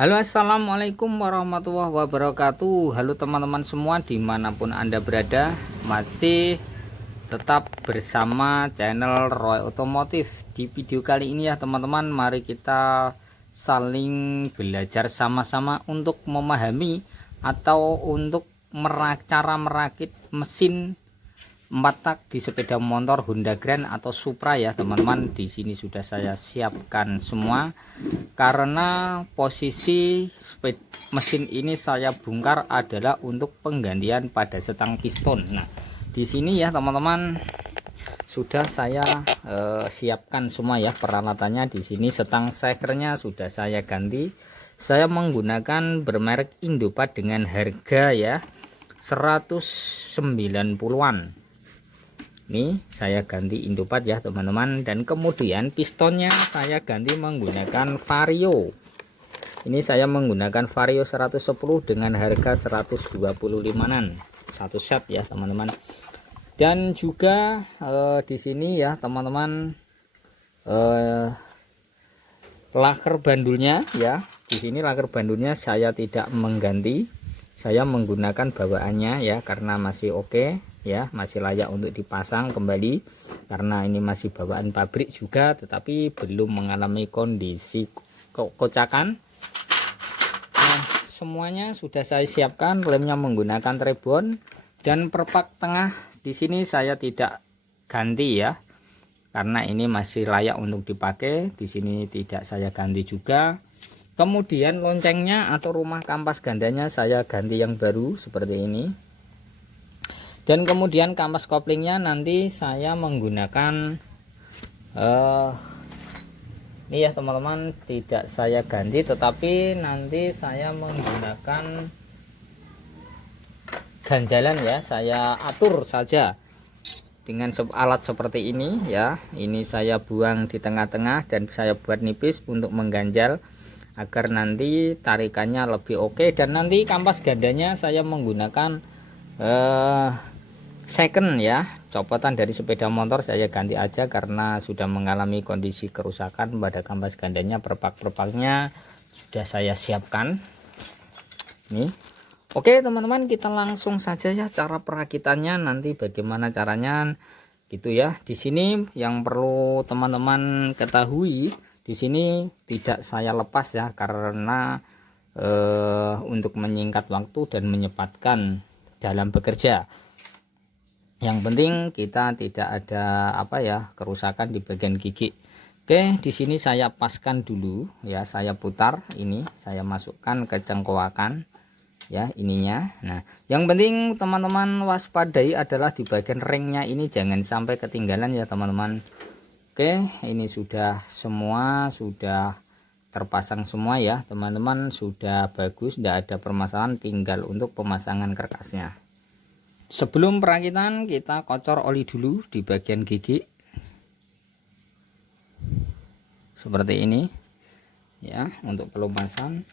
Halo, assalamualaikum warahmatullahi wabarakatuh. Halo teman-teman semua dimanapun anda berada, masih tetap bersama channel Roy Otomotif. Di video kali ini ya teman-teman, mari kita saling belajar sama-sama untuk memahami atau untuk cara merakit mesin 4 tak di sepeda motor Honda Grand atau Supra ya teman-teman. Di sini sudah saya siapkan semua karena posisi mesin ini saya bongkar adalah untuk penggantian pada setang piston. Nah, di sini ya teman-teman sudah saya siapkan semua ya peralatannya. Di sini setang sekernya sudah saya ganti. Saya menggunakan bermerek Indopad dengan harga ya 190-an. Ini saya ganti Indopad ya teman-teman, dan kemudian pistonnya saya ganti menggunakan Vario. Ini saya menggunakan Vario 110 dengan harga 125-an satu set ya teman-teman. Dan juga di sini ya teman-teman laker bandulnya ya. Di sini laker bandulnya saya tidak mengganti, saya menggunakan bawaannya ya karena masih oke ya, masih layak untuk dipasang kembali karena ini masih bawaan pabrik juga, tetapi belum mengalami kondisi kocakan. Nah, semuanya sudah saya siapkan, lemnya menggunakan Trebon, dan perpak tengah di sini saya tidak ganti ya karena ini masih layak untuk dipakai. Di sini tidak saya ganti juga. Kemudian loncengnya atau rumah kampas gandanya saya ganti yang baru seperti ini. Dan kemudian kampas koplingnya nanti saya menggunakan ini ya teman-teman, tidak saya ganti tetapi nanti saya menggunakan ganjalan ya, saya atur saja dengan alat seperti ini ya. Ini saya buang di tengah-tengah dan saya buat nipis untuk mengganjal agar nanti tarikannya lebih oke. Dan nanti kampas gandanya saya menggunakan second ya, copotan dari sepeda motor saya ganti aja karena sudah mengalami kondisi kerusakan pada kampas gandanya. Perpak-perpaknya sudah saya siapkan nih. Oke teman-teman, kita langsung saja ya cara perakitannya nanti bagaimana caranya gitu ya. Di sini yang perlu teman-teman ketahui, di sini tidak saya lepas ya karena untuk menyingkat waktu dan menyempatkan dalam bekerja. Yang penting kita tidak ada kerusakan di bagian gigi. Oke, di sini saya paskan dulu ya, saya putar ini, saya masukkan ke cengkoakan ya ininya. Nah, yang penting teman-teman waspadai adalah di bagian ringnya ini jangan sampai ketinggalan ya teman-teman. Oke, ini sudah semua sudah terpasang semua ya teman-teman, sudah bagus, tidak ada permasalahan, tinggal untuk pemasangan karkasnya. Sebelum perakitan kita kocor oli dulu di bagian gigi seperti ini ya untuk pelumasan.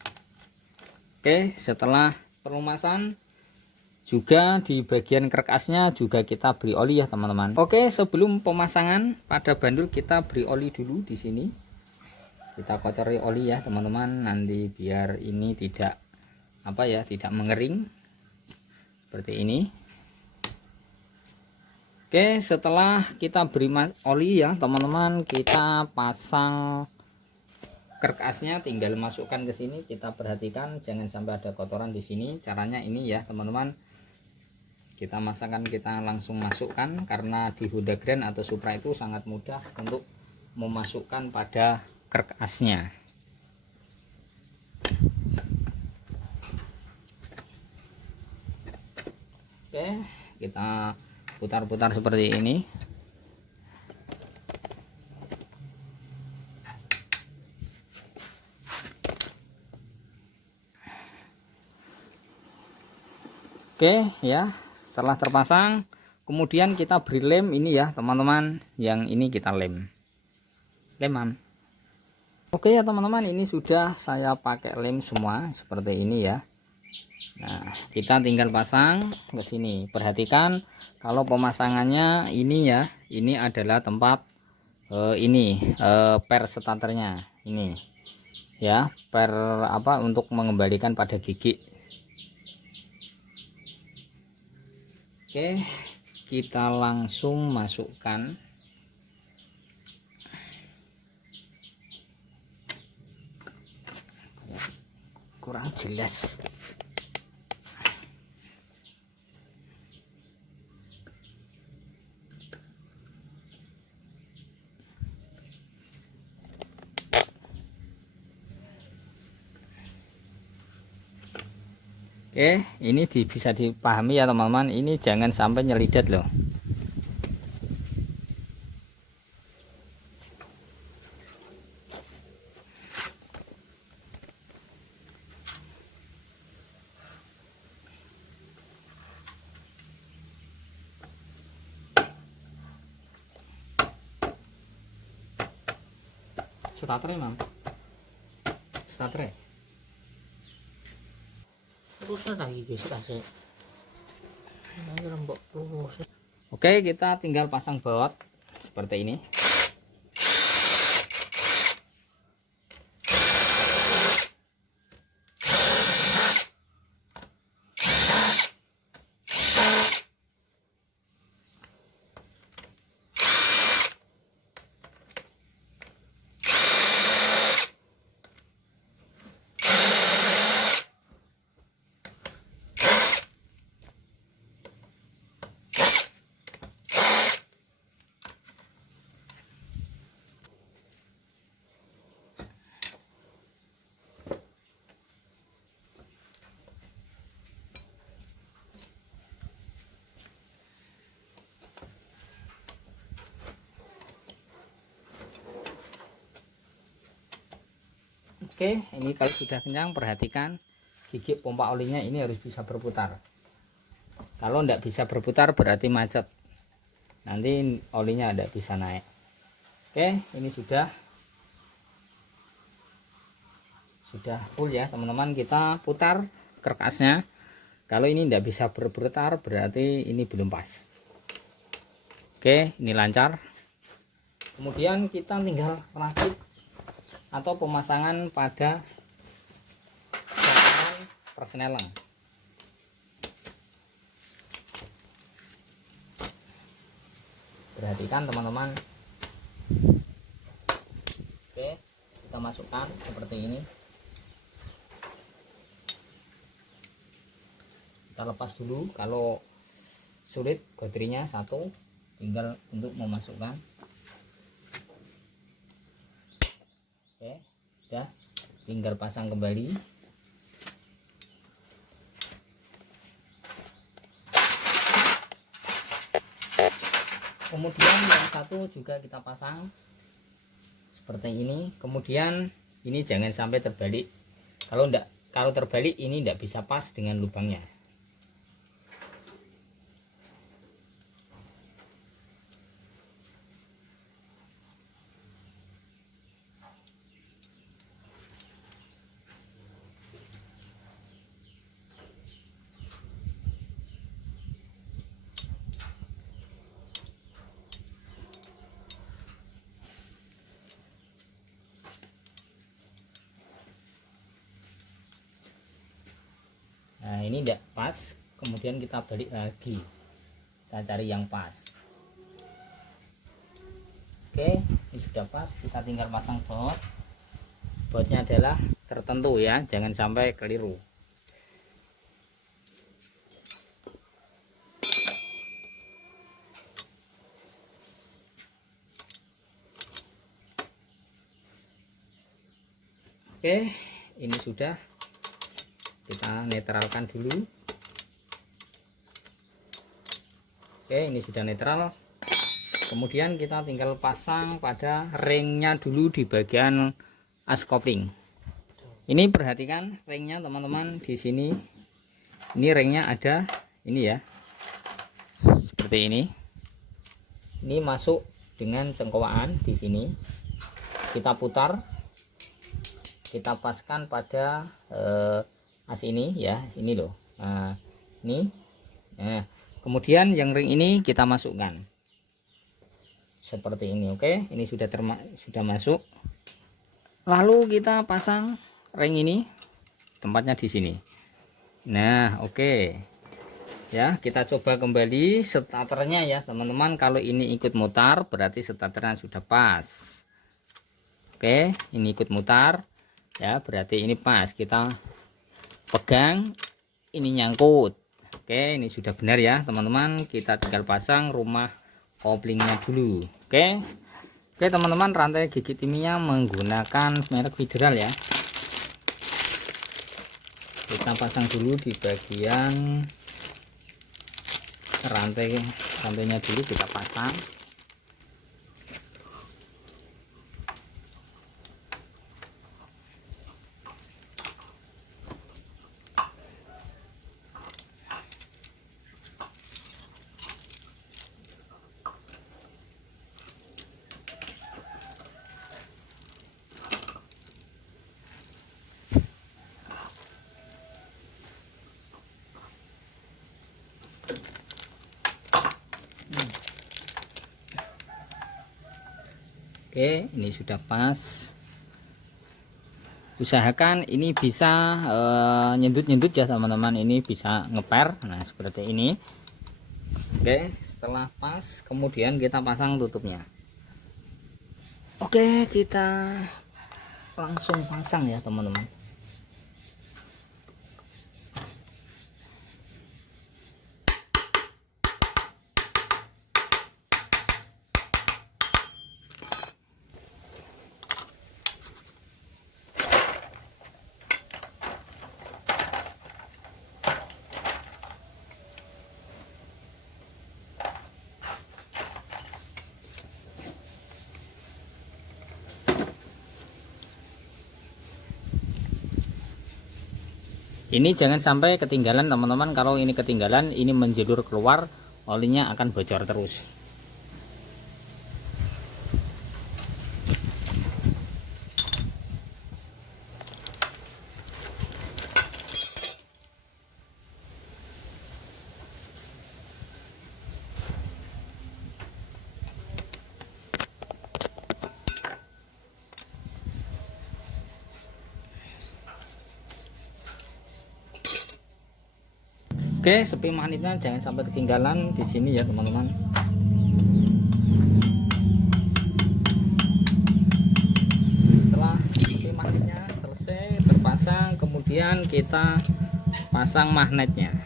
Oke, setelah pelumasan juga di bagian karkasnya juga kita beri oli ya teman-teman. Oke, sebelum pemasangan pada bandul kita beri oli dulu di sini. Kita kocori oli ya teman-teman, nanti biar ini tidak tidak mengering seperti ini. Oke, setelah kita beri oli ya teman-teman, kita pasang karkasnya, tinggal masukkan ke sini. Kita perhatikan jangan sampai ada kotoran di sini. Caranya ini ya teman-teman, kita kita langsung masukkan karena di Honda Grand atau Supra itu sangat mudah untuk memasukkan pada karkasnya. Oke, kita putar-putar seperti ini. Oke ya, setelah terpasang kemudian kita beri lem ini ya teman-teman, yang ini kita leman. Oke ya teman-teman, ini sudah saya pakai lem semua seperti ini ya. Nah, kita tinggal pasang ke sini. Perhatikan kalau pemasangannya ini ya, ini adalah tempat per starternya ini ya, per apa, untuk mengembalikan pada gigi. Oke, kita langsung masukkan kurang jelas. Oke, ini bisa dipahami ya teman-teman, ini jangan sampai nyelidat loh. Starter mam, starter terusnya lagi guys, kasih. Oke, kita tinggal pasang baut seperti ini. Oke, ini kalau sudah kenyang, perhatikan gigi pompa olinya ini harus bisa berputar. Kalau tidak bisa berputar berarti macet, nanti olinya tidak bisa naik. Oke, ini sudah full ya teman-teman. Kita putar kerkasnya. Kalau ini tidak bisa berputar berarti ini belum pas. Oke, ini lancar. Kemudian kita tinggal rakit atau pemasangan pada persneling. Perhatikan teman-teman. Oke, kita masukkan seperti ini. Kita lepas dulu, kalau sulit baterainya satu, tinggal untuk memasukkan. Oke, udah, tinggal pasang kembali. Kemudian yang satu juga kita pasang seperti ini. Kemudian ini jangan sampai terbalik. Kalau terbalik ini tidak bisa pas dengan lubangnya. Nah, ini tidak pas, kemudian kita balik lagi, kita cari yang pas. Oke, ini sudah pas, kita tinggal pasang baut. Bautnya adalah tertentu ya, jangan sampai keliru. Oke, ini sudah, kita netralkan dulu. Oke, ini sudah netral. Kemudian kita tinggal pasang pada ringnya dulu di bagian as kopling. Ini perhatikan ringnya teman-teman, di sini. Ini ringnya ada ini ya, seperti ini. Ini masuk dengan cengkowaan di sini. Kita putar, kita paskan pada as ini ya, ini loh. Nah, ini. Nah, kemudian yang ring ini kita masukkan seperti ini. Oke, ini sudah masuk. Lalu kita pasang ring ini, tempatnya di sini. Nah, oke. Ya, kita coba kembali starternya ya, teman-teman. Kalau ini ikut mutar, berarti starternya sudah pas. Oke, ini ikut mutar. Ya, berarti ini pas. Kita pegang, ini nyangkut. Oke, ini sudah benar ya, teman-teman. Kita tinggal pasang rumah koplingnya dulu. Oke. Oke, teman-teman, rantai gigi timnya menggunakan merek Federal ya. Kita pasang dulu di bagian rantainya dulu, kita pasang. Oke, ini sudah pas. Usahakan ini bisa nyendut-nyendut ya, teman-teman. Ini bisa ngeper. Nah, seperti ini. Oke, setelah pas, kemudian kita pasang tutupnya. Oke, kita langsung pasang ya, teman-teman. Ini jangan sampai ketinggalan, teman-teman. Kalau ini ketinggalan, ini menjulur keluar, olinya akan bocor terus. Oke, sepi magnetnya jangan sampai ketinggalan di sini ya, teman-teman. Setelah sepi magnetnya selesai terpasang, kemudian kita pasang magnetnya.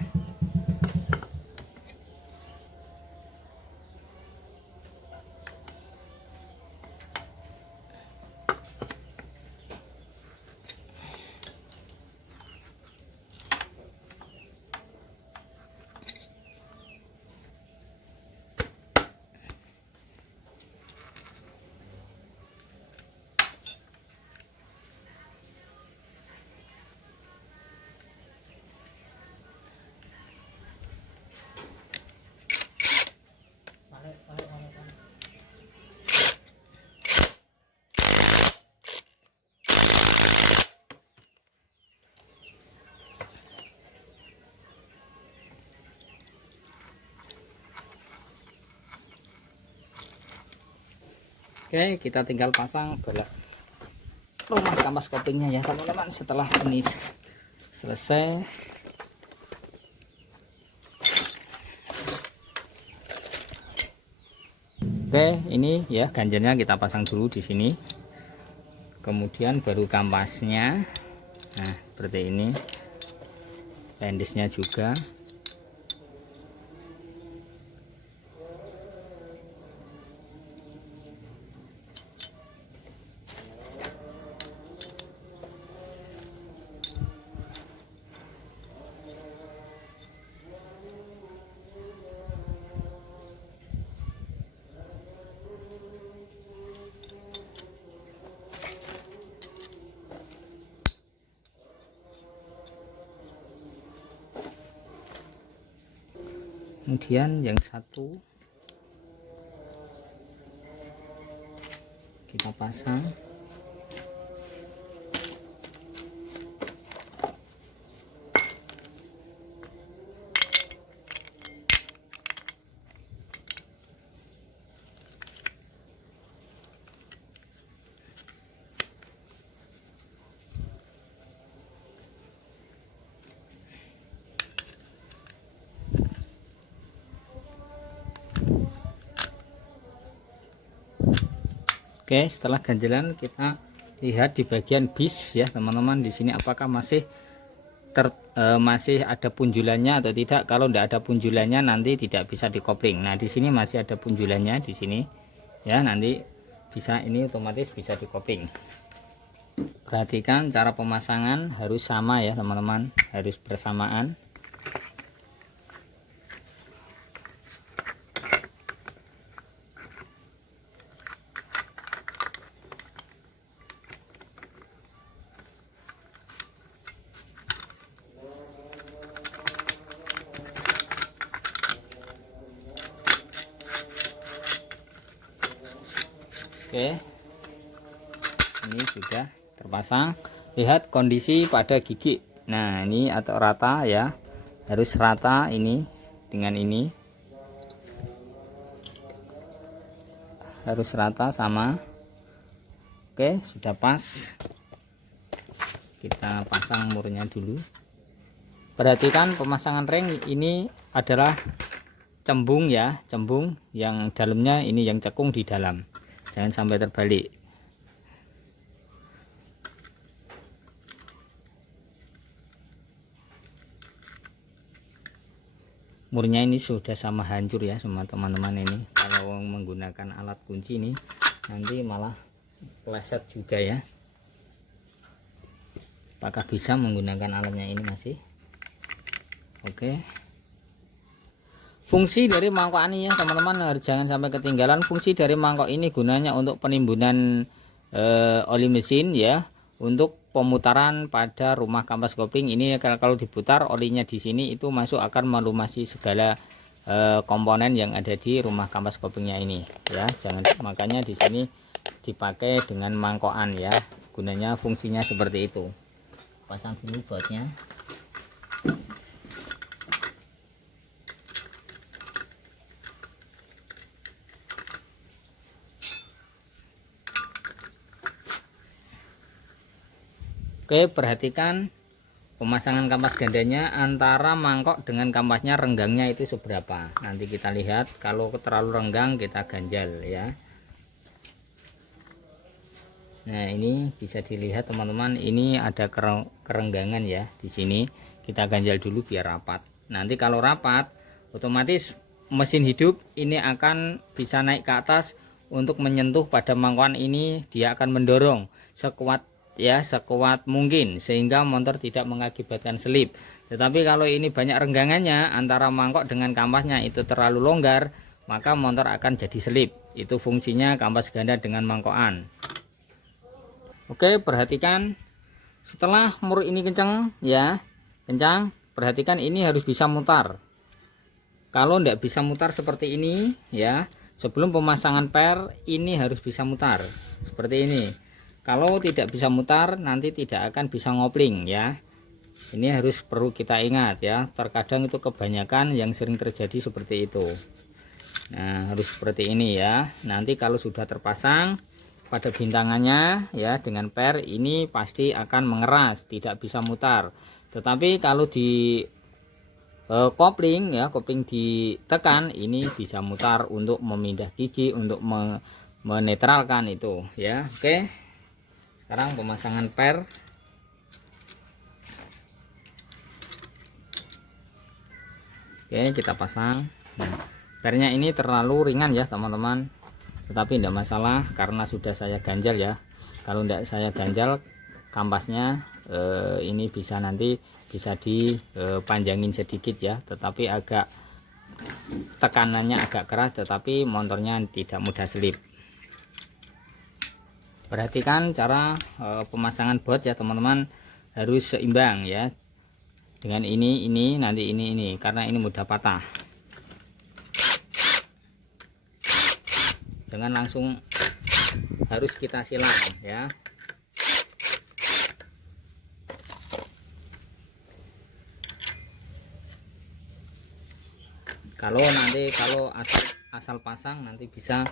Oke, kita tinggal pasang bola rumah kampas koplingnya ya, teman-teman. Setelah ini selesai, oke, ini ya ganjarnya kita pasang dulu di sini, kemudian baru kampasnya. Nah, seperti ini, pendisnya juga. Kemudian yang satu kita pasang. Oke, setelah ganjelan kita lihat di bagian bis ya teman-teman, di sini apakah masih masih ada punjulannya atau tidak. Kalau tidak ada punjulannya nanti tidak bisa dikopling. Nah di sini masih ada punjulannya di sini ya, nanti bisa, ini otomatis bisa dikopling. Perhatikan cara pemasangan harus sama ya teman-teman, harus bersamaan. Oke, ini sudah terpasang. Lihat kondisi pada gigi. Nah ini atau rata ya, harus rata ini dengan ini, harus rata sama. Oke, sudah pas. Kita pasang murnya dulu. Perhatikan pemasangan ring ini adalah cembung ya, cembung yang dalamnya ini, yang cekung di dalam, jangan sampai terbalik. Murnya ini sudah sama hancur ya semua teman-teman. Ini kalau menggunakan alat kunci ini nanti malah pleset juga ya. Apakah bisa menggunakan alatnya ini masih? Oke. Fungsi dari mangkok ini ya teman-teman, jangan sampai ketinggalan. Fungsi dari mangkok ini gunanya untuk penimbunan oli mesin ya, untuk pemutaran pada rumah kampas kopling ini. Kalau diputar olinya di sini itu masuk, akan melumasi segala komponen yang ada di rumah kampas koplingnya ini ya. Jangan, makanya di sini dipakai dengan mangkokan ya, gunanya fungsinya seperti itu. Pasang dulu bautnya. Oke, perhatikan pemasangan kampas gandanya antara mangkok dengan kampasnya, renggangnya itu seberapa. Nanti kita lihat, kalau terlalu renggang kita ganjal ya. Nah ini bisa dilihat teman-teman, ini ada kerenggangan ya di sini. Kita ganjal dulu biar rapat. Nanti kalau rapat otomatis mesin hidup ini akan bisa naik ke atas untuk menyentuh pada mangkokan ini. Dia akan mendorong sekuat ya, sekuat mungkin, sehingga motor tidak mengakibatkan selip. Tetapi kalau ini banyak renggangannya antara mangkok dengan kampasnya itu terlalu longgar, maka motor akan jadi selip. Itu fungsinya kampas ganda dengan mangkokan. Oke, perhatikan setelah mur ini kencang ya, kencang, perhatikan ini harus bisa mutar. Kalau tidak bisa mutar seperti ini ya, sebelum pemasangan per ini harus bisa mutar seperti ini. Kalau tidak bisa mutar nanti tidak akan bisa ngopling ya. Ini harus perlu kita ingat ya. Terkadang itu kebanyakan yang sering terjadi seperti itu. Nah harus seperti ini ya. Nanti kalau sudah terpasang pada bintangannya ya dengan per ini pasti akan mengeras, tidak bisa mutar. Tetapi kalau di kopling ya, kopling ditekan ini bisa mutar untuk memindah gigi, untuk menetralkan itu ya. Oke. Sekarang pemasangan per. Oke, kita pasang. Nah, pernya ini terlalu ringan ya teman-teman, tetapi tidak masalah karena sudah saya ganjal ya. Kalau tidak saya ganjal kampasnya ini bisa, nanti bisa dipanjangin sedikit ya, tetapi agak tekanannya agak keras, tetapi motornya tidak mudah selip. Perhatikan cara pemasangan baut ya teman-teman, harus seimbang ya. Dengan ini nanti ini karena ini mudah patah. Jangan langsung, harus kita silang ya. Kalau asal pasang nanti bisa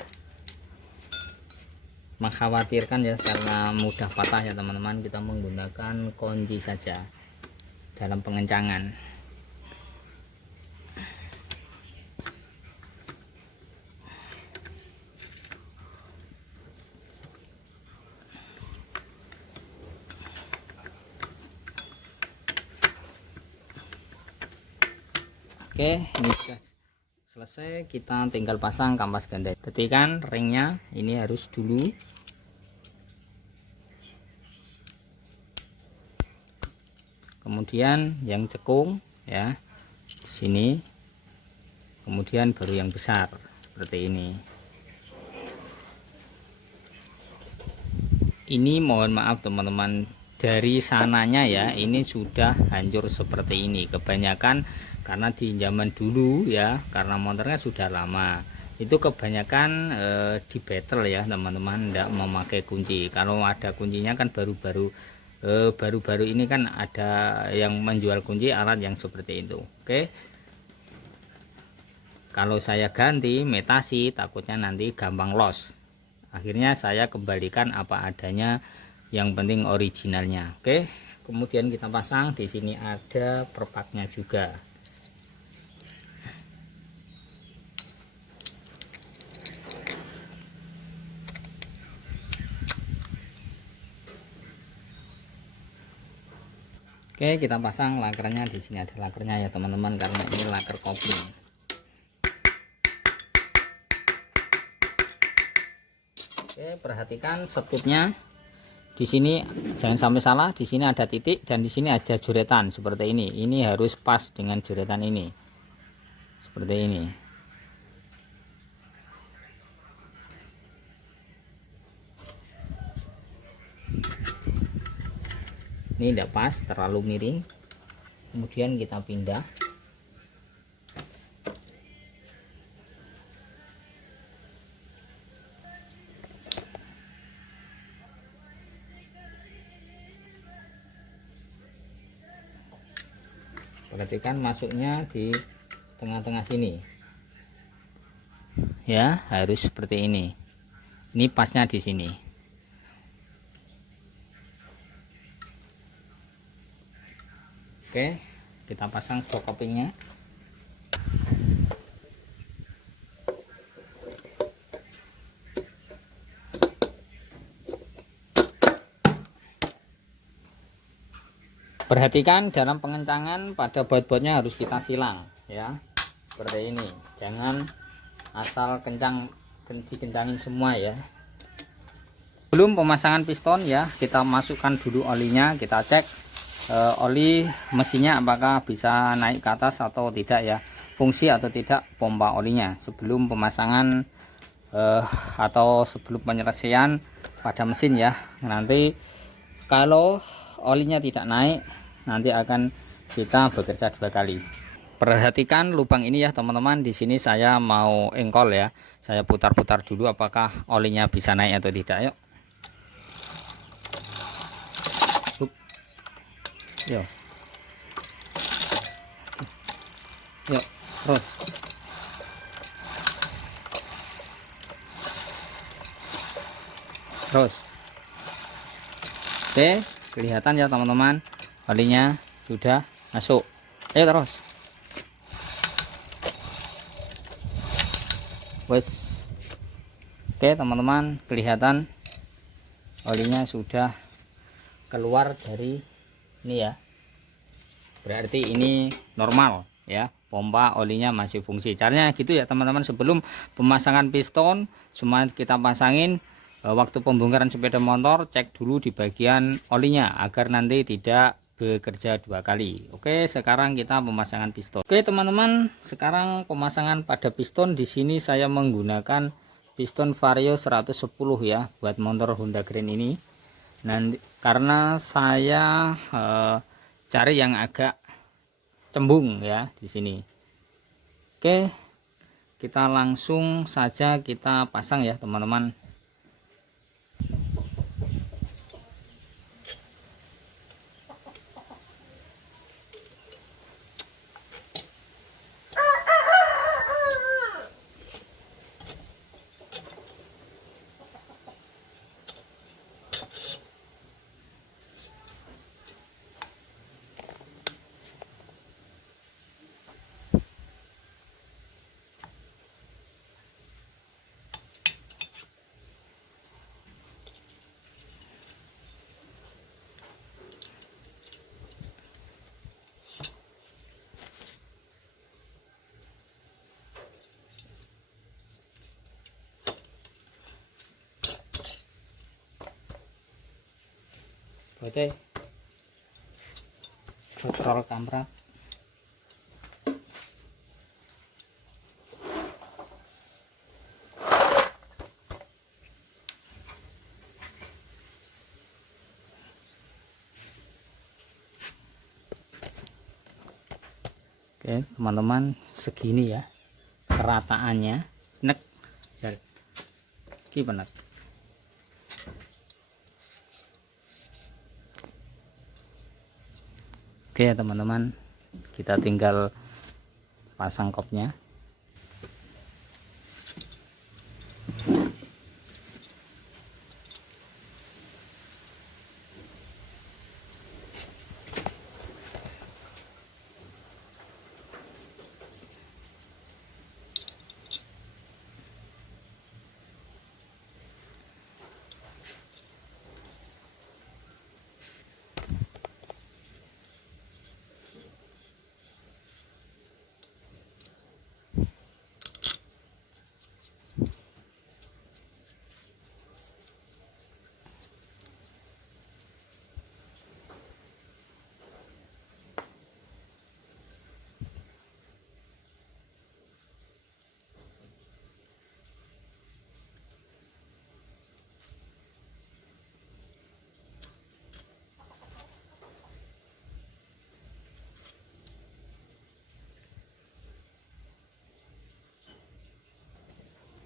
mengkhawatirkan ya, karena mudah patah ya teman-teman. Kita menggunakan kunci saja dalam pengencangan. Oke, ini sudah selesai, kita tinggal pasang kampas ganda. Ketikan ringnya ini harus dulu. Kemudian yang cekung ya sini, kemudian baru yang besar seperti ini. Ini mohon maaf teman-teman, dari sananya ya ini sudah hancur seperti ini. Kebanyakan karena di zaman dulu ya, karena motornya sudah lama, itu kebanyakan di battle ya teman-teman, tidak memakai kunci. Kalau ada kuncinya kan baru-baru ini kan ada yang menjual kunci alat yang seperti itu. Oke, kalau saya ganti metasi takutnya nanti gampang loss. Akhirnya saya kembalikan apa adanya, yang penting originalnya. Oke, kemudian kita pasang. Di sini ada perpaknya juga. Oke, kita pasang lakernya. Di sini ada lakernya ya teman-teman, karena ini laker kopling. Oke, perhatikan setupnya. Di sini jangan sampai salah, di sini ada titik dan di sini ada juretan seperti ini. Ini harus pas dengan juretan ini. Seperti ini. Ini tidak pas, terlalu miring. Kemudian kita pindah. Perhatikan masuknya di tengah-tengah sini ya, harus seperti ini. Ini pasnya di sini. Oke, kita pasang blok kopingnya. Perhatikan dalam pengencangan pada baut-bautnya harus kita silang ya, seperti ini. Jangan asal dikencangin semua ya. Belum pemasangan piston ya, kita masukkan dulu olinya. Kita cek oli mesinnya apakah bisa naik ke atas atau tidak ya, fungsi atau tidak pompa olinya sebelum pemasangan atau sebelum penyelesaian pada mesin ya. Nanti kalau olinya tidak naik, nanti akan kita bekerja 2 kali. Perhatikan lubang ini ya teman-teman. Di sini saya mau engkol ya. Saya putar-putar dulu apakah olinya bisa naik atau tidak. Yuk. Yuk. Yuk, terus. Terus. Oke, kelihatan ya teman-teman, olinya sudah masuk. Ayo terus. Wes. Oke teman-teman, kelihatan olinya sudah keluar dari ini ya. Berarti ini normal ya, pompa olinya masih fungsi. Caranya gitu ya teman-teman. Sebelum pemasangan piston cuma kita pasangin, waktu pembongkaran sepeda motor cek dulu di bagian olinya agar nanti tidak bekerja 2 kali. Oke, sekarang kita pemasangan piston. Oke teman-teman, sekarang pemasangan pada piston. Di sini saya menggunakan piston Vario 110 ya buat motor Honda Grand ini. Nanti karena saya cari yang agak cembung ya di sini. Oke, kita langsung saja kita pasang ya teman-teman. Oke, kontrol kamera. Oke teman-teman, segini ya kerataannya. Nek gimana? Oke ya teman-teman, kita tinggal pasang kopnya.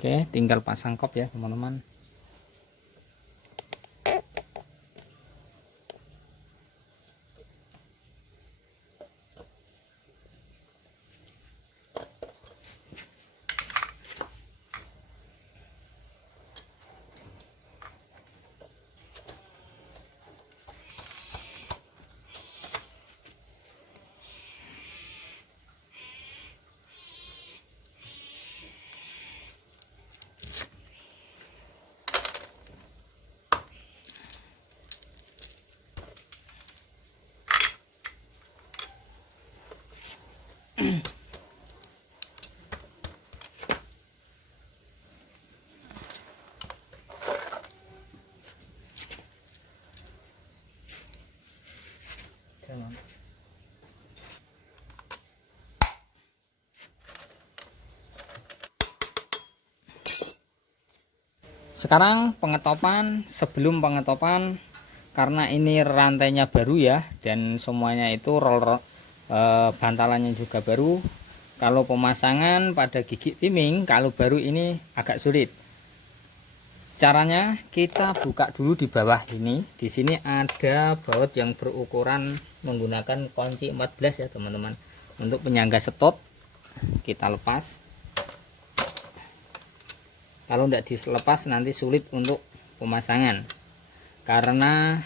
Oke, tinggal pasang kop ya teman-teman. Sekarang pengetopan. Sebelum pengetopan, karena ini rantainya baru ya, dan semuanya itu roll bantalannya juga baru. Kalau pemasangan pada gigi timing kalau baru ini agak sulit. Caranya kita buka dulu di bawah ini. Di sini ada baut yang berukuran menggunakan kunci 14 ya teman-teman. Untuk penyangga setot kita lepas. Kalau tidak dilepas nanti sulit untuk pemasangan, karena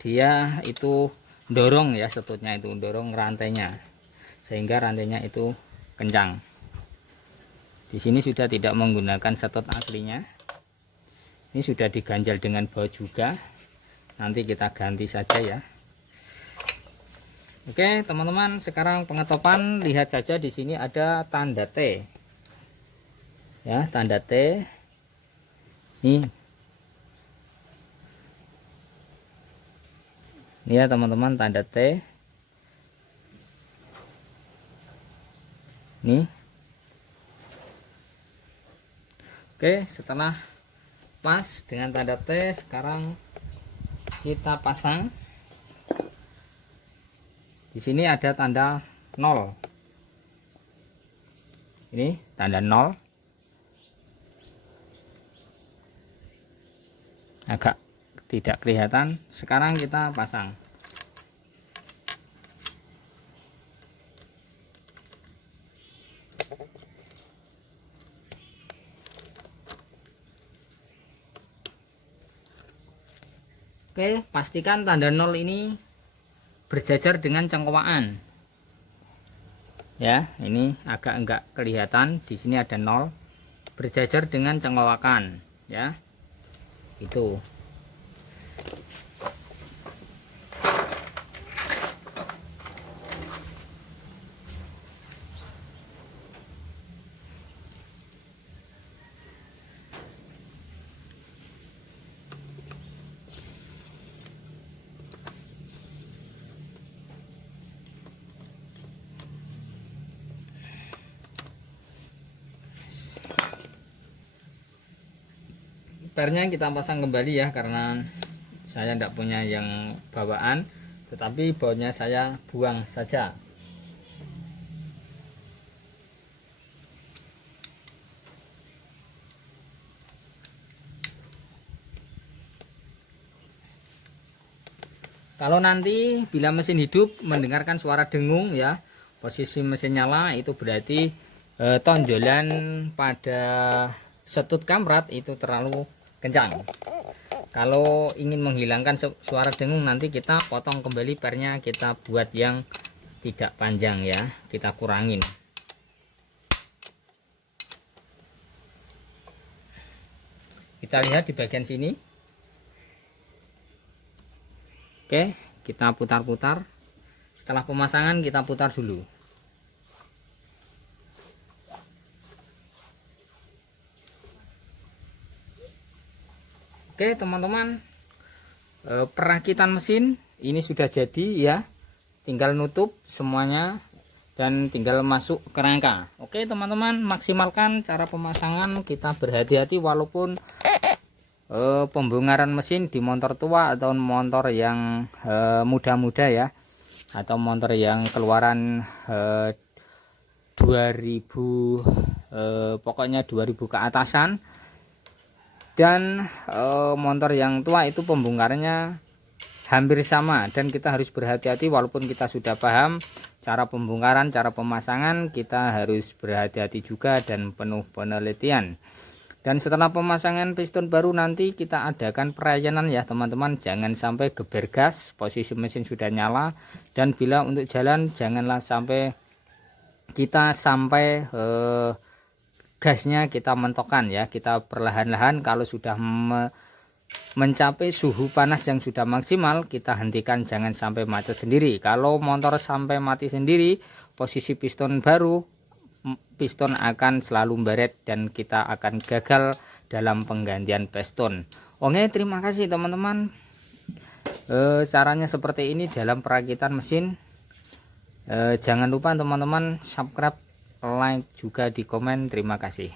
dia itu dorong ya, setutnya itu dorong rantainya sehingga rantainya itu kencang. Di sini sudah tidak menggunakan setot aslinya, ini sudah diganjal dengan baut juga, nanti kita ganti saja ya. Oke teman-teman, sekarang pengetopan. Lihat saja di sini ada tanda T ya, tanda T. Ini ya teman-teman, tanda T. Nih. Oke, setelah pas dengan tanda T, sekarang kita pasang. Di sini ada tanda 0. Ini tanda 0. Agak tidak kelihatan. Sekarang kita pasang. Oke, pastikan tanda 0 ini berjajar dengan cengkewaan. Ya, ini agak enggak kelihatan. Di sini ada 0 berjajar dengan cengkewakan ya. Itu. Spernya kita pasang kembali ya, karena saya tidak punya yang bawaan, tetapi bautnya saya buang saja. Kalau nanti bila mesin hidup mendengarkan suara dengung ya, posisi mesin nyala, itu berarti tonjolan pada setut kamrat itu terlalu kencang. Kalau ingin menghilangkan suara dengung, nanti kita potong kembali pernya, kita buat yang tidak panjang ya, kita kurangin. Kita lihat di bagian sini. Oke, kita putar-putar. Setelah pemasangan kita putar dulu. Oke teman-teman, perakitan mesin ini sudah jadi ya, tinggal nutup semuanya dan tinggal masuk kerangka. Oke teman-teman, maksimalkan cara pemasangan, kita berhati-hati walaupun pembongkaran mesin di motor tua atau motor yang muda-muda ya, atau motor yang keluaran 2000 pokoknya 2000 ke atasan, dan motor yang tua itu pembongkarannya hampir sama, dan kita harus berhati-hati walaupun kita sudah paham cara pembongkaran, cara pemasangan, kita harus berhati-hati juga dan penuh penelitian. Dan setelah pemasangan piston baru nanti kita adakan perayanan ya teman-teman, jangan sampai geber gas, posisi mesin sudah nyala, dan bila untuk jalan janganlah sampai kita gasnya kita mentokkan ya, kita perlahan-lahan. Kalau sudah mencapai suhu panas yang sudah maksimal, kita hentikan, jangan sampai macet sendiri. Kalau motor sampai mati sendiri, posisi piston baru, piston akan selalu baret dan kita akan gagal dalam penggantian piston. Oke, terima kasih teman-teman. Caranya seperti ini dalam perakitan mesin. Jangan lupa teman-teman subscribe, like juga di komen. Terima kasih.